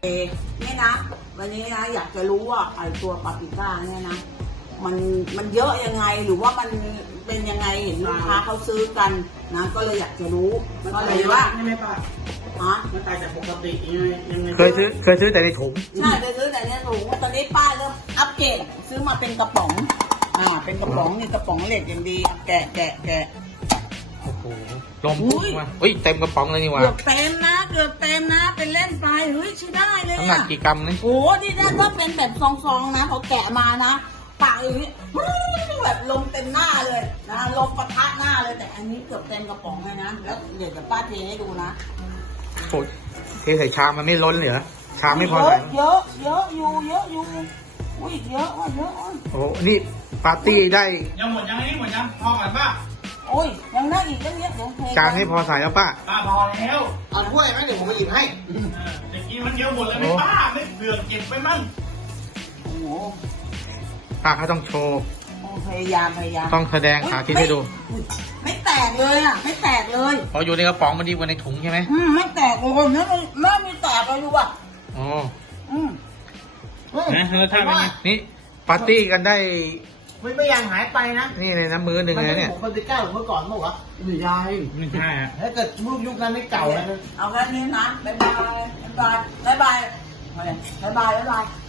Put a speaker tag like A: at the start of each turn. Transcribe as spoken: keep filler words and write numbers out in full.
A: เนี่ยนะวันนี้นะอยากจะรู้ว่าไอตัวปาปริก้าเนี่ยนะมันมันเยอะยังไงหรือว่ามันเป็นยังไงเห็นลูกค้าเขาซื้อกันนะก็เลยอยากจะรู้ก็เลยว่า
B: ใช่ไหมป้า
A: ฮะ
B: มันตายจากปกติยังไงยังไง
C: เคยซื้อเคยซื้อแต่ในถุง
A: ใช่เคยซื้อแต่เนี่ยถุงตอนนี้ป้าเริ่มอัปเกรดซื้อมาเป็นกระป๋องอ่าเป็นกระป๋องนี่กระป๋องเหล็กอย่างดีแกะแกะแกะ
C: โอ้โหลมพุ่งมาเฮ้ยเต็มกระป๋องเลยนี่หว่า
A: เกือบเต็มนะเกือบเต็มนะเป็นเล่นไปเฮ้ยใช้ได้เลย
C: น้ำหนัก
A: อะ
C: กี่กรัมนี่
A: โอ้ดีนะถ้าเป็นแบบซองๆนะพอแกะมานะปากอย่างนี้แบบลมเต็มหน้าเลยนะลมปะทะหน้าเลยแต่อันนี้เกือบเต็มกระป๋องเลยนะแล้วเดี๋ยวจะป้าเทให้ดูนะ
C: โอ้ยเทใส่ชามมันไม่ล้นเลยเหรอชามไม่พอ
A: เย
C: ใส่
A: อะเยอะเยอะอยู่เยอะอยู่อุ้ยเยอะว่ะเยอะว่ะ
C: โอ้โหนี่ปาร์ตี้ได้
B: ยังหมดยังไงนี่หมดยังพอก่อนป้า
A: โอ้ยยังได้อีกเยอะเยอะเดี๋ยวเท
C: จานไม่พอใส่แล้วป้า
B: ป้าพอแล้ว
D: เอาถ้วยไหมเดี๋ยวผมมาหยิบให้
B: เออจะกินมันเยอะหมดเลยไม่ป้าไม่เบื่อเก็บไปมั่ง
A: โอ้โห
C: ป้าเขาต้องโชว์
A: พยายามพยายาม
C: ต้องแสดงสาธิตให้ดู
A: อุ๊ยไม่แตกเลยอ่ะไม่แตกเลย
C: พออยู่ในกระป๋องมันดีกว่าในถุงใช่ไหม
A: อืมไม่แตกเลยไม่ไม่ไม่มีแตกเลยดูป่ะ
C: อ๋อ
A: อืม
C: นะรสชาติเป็นไงนี่ปาร์ตี้กันได้
D: ไม่ไม่ยังหายไปนะ
C: นี่ในน้ำมือหนึ่ง
D: มัน
C: เลย
D: ไม่
C: เนี่ย
D: ของคนที่เก้าเมื่อก่อนมั้งวะไม่ใช่
C: ไม่ใช่ฮะ
D: ถ้าเกิดรูปยุคนั้นไม่เก่าแล้วนะ
A: เอาแค่นี้นะบ๊ายบายบ๊ายบายบ๊ายบายบ๊ายบายบ๊ายบาย